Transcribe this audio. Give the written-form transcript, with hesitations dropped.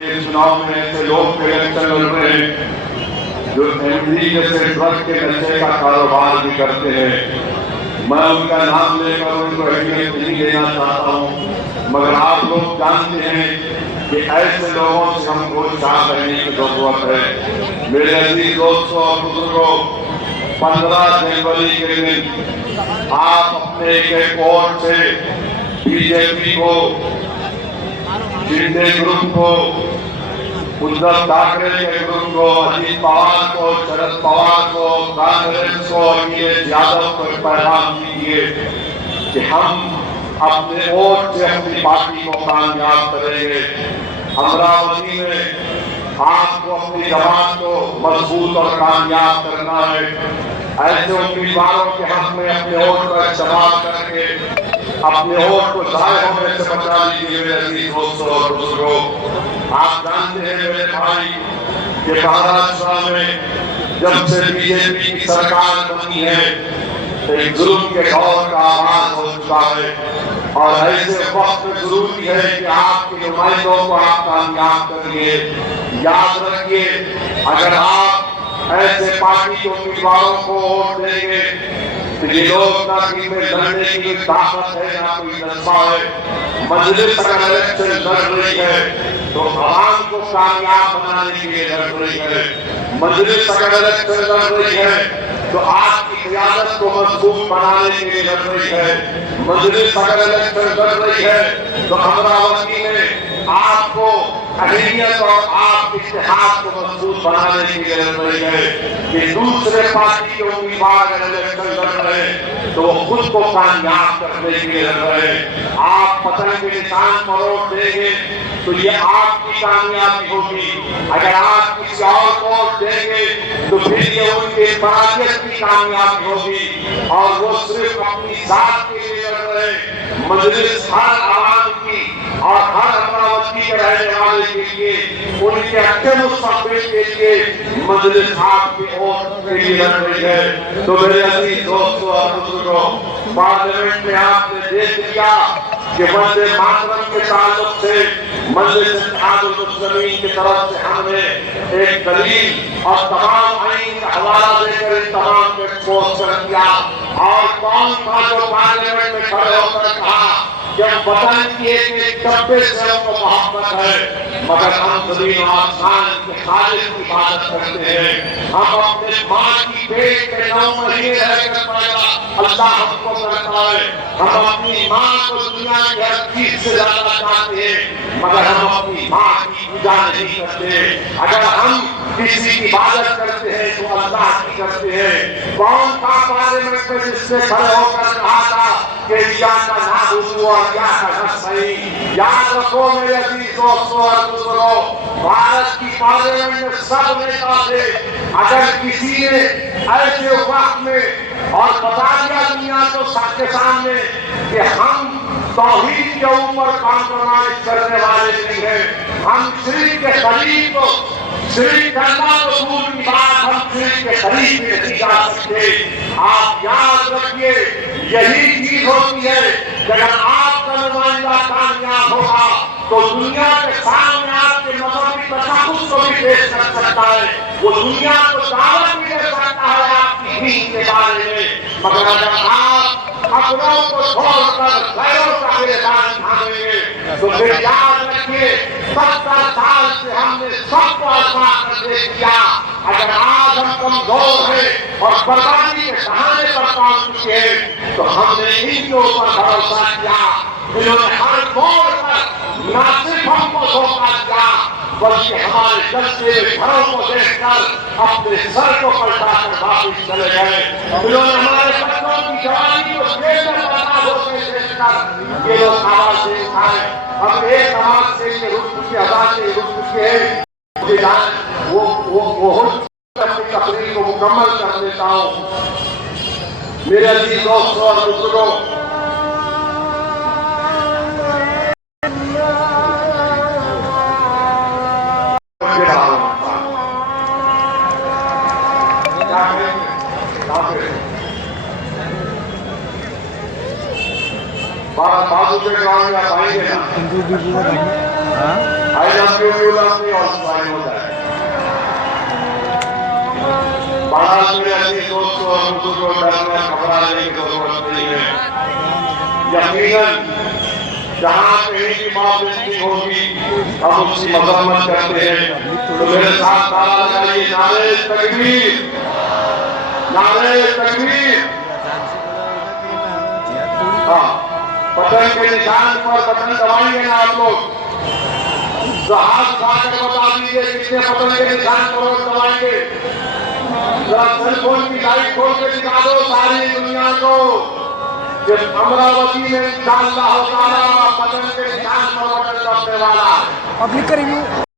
चुनाव में ऐसे लोग इलेक्शन लड़ रहे हैं जो एमडी जैसे ड्रग के नशे का कारोबार भी करते हैं। मैं उनका नाम लेकर उनको अहमियत नहीं देना चाहता हूँ, मगर आप लोग जानते हैं कि ऐसे लोगों से हमको सावधान रहने की जरूरत है। मेरे अजीज दोस्तों और बुजुर्गों, 15 जनवरी के दिन आप अपने एक वोट से बीजेपी को, शिंदे ग्रुप को, उद्धव ठाकरे के ग्रुप को, अजीत पवार को, शरद पवार को, कांग्रेस को, अखिलेश यादव को पैगाम दीजिए कि हम अपने वोट से अपनी पार्टी को कामयाब करेंगे। अमरावती में आपको अपनी जमात को मजबूत और कामयाब करना है। ऐसे उम्मीदवारों के हक में अपने वोट का इस्तेमाल करके अपने वोट को जाय होने से बचा लीजिए। मेरे अजीज दोस्तों और बुजुर्गों, आप जानते हैं मेरे भाई कि महाराष्ट्र में जब से बीजेपी की सरकार बनी है एक जुल्म के दौर का आगाज हो चुका है और ऐसे वक्त में जरूरी है कि आपके नुमाइंदों को आप कामयाब करिए। याद रखिए, अगर आप ऐसे पार्टी के उम्मीदवारों को वोट देंगे तो ये लोग ना कि में लड़ने की कोई ताकत है ना कोई जज्बा है। मजलिस अगर इलेक्शन लड़ रही है तो आवाम को कामयाब बनाने के लिए लड़ रही है। मजलिस अगर इलेक्शन लड़ रही है तो आपकी क़यादत को मजबूत बनाने के लिए लड़ रही है। मजलिस अगर इलेक्शन लड़ रही है तो अमरावती में आपको अहमियत और आप इत्तेहाद को मजबूत बनाने के लिए लड़ रही है कि दूसरे पार्टी के उम्मीदवार अगर इलेक्शन लड़ रहे हैं तो वो खुद को कामयाब करने के लिए लड़ रहे हैं। आप पतन के निशान पर वोट देंगे तो ये आपकी कामयाबी होगी। अगर आप किसी और को वोट देंगे तो फिर ये उनके पराजय की कामयाबी होगी और वो सिर्फ अपनी जात के लिए लड़ रहे हैं। मजलिस हर आवाम की और हर अमरावती के रहने वाले के लिए, उनके अच्छे मुस्तकबिल के लिए मजलिस आपके वोट के लिए लड़ रही है। तो मेरे अजीज दोस्तों और बुजुर्गों, पार्लियामेंट में आपने देख लिया कि वंदे मातरम के ताल्लुक से मजलिस इत्तेहादुल मुस्लिमीन की तरफ से हमने एक दलील और तमाम आईन का हवाला देकर इन तमाम को एक्सपोज कर दिया। और कौन था जो पार्लियामेंट में खड़े होकर कहा जब वतन की एक डब्बे से हमको मोहब्बत है, मगर हम जमीन और आसमान के खालिक की इबादत करते हैं। हम अपने माँ की पेट में 9 महीने रहकर पैदा अल्लाह हमको करता है। हम अपनी माँ को दुनिया की हर चीज से ज्यादा चाहते हैं, मगर हम अपनी माँ की पूजा नहीं करते। अगर हम किसी की इबादत करते हैं तो अल्लाह की करते हैं। कौन था पार्लियामेंट में जिसने खड़े होकर कहा था कि या का नाबुदु और या का नस्तईन? याद रखो मेरे अजीज दोस्तों और बुजुर्गों, भारत की पार्लियामेंट में सब नेता थे। अगर किसी ने ऐसे वक्त में और बता दिया दुनिया को सबके सामने कि हम तौहीद के ऊपर कॉम्प्रोमाइज करने वाले नहीं हैं, हम शिर्क के करीब को शिर्क करना तो दूर की बात, हम शिर्क के करीब भी नहीं जा सकते। आप याद रखिए, यही चीज होती है अगर आपका नुमाइंदा कामयाब होगा तो दुनिया के सामने आपके मजहबी तशद्दुद को भी पेश कर सकता है। वो दुनिया को दावत भी दे सकता है आपकी दीन के बारे में। मगर अगर आप अपनों को छोड़कर गैरों का गिरफ्तार थामेंगे तो फिर याद रखिए 70 साल से हमने सबको आजमा कर देख लिया। अगर आज हम कमजोर हैं और बर्बादी के सहारे पर पहुंच चुके हैं तो हमने इनके ऊपर भरोसा किया। इन्होंने हर मोड़ पर न सिर्फ हमको धोखा दिया बल्कि हमारे जलते घरों को देखकर अपने सर को पलटाकर वापिस चले गए। इन्होंने हमारे बच्चों की जवानी को जेल में बर्बाद होते देखकर ये लोग आवाज नहीं उठाए। अब एक आवाज से रुक चुकी, आवाज से रुक चुकी है। वो अपनी तकरीर को मुकम्मल कर देता हूँ। मेरे अजीज दोस्तों और बुजुर्गों, बाजू के गाँव में आप आएंगे ना, अपनी और स्वाइन होता है। बारात में ऐसी दोस्तों और बुजुर्गों डरने घबराने की जरूरत नहीं है। यकीनन जहाँ कहीं की बात बेइज्जती होगी हम उसकी मजम्मत करते हैं। तो मेरे साथ नारा लगाइए, नारे तकबीर, नारे तकबीर। हाँ, बटन के निशान पर बटन दबाएंगे ना आप लोग, तो हाथ उठाकर बता दीजिए कितने बटन के निशान पर दबाएंगे। जरा सेल फोन की लाइट खोल के दिखा दो सारी दुनिया को कि अमरावती में इंशाअल्लाह ताला बटन के निशान पर बटन दबने वाला है। पब्लिक का रिव्यू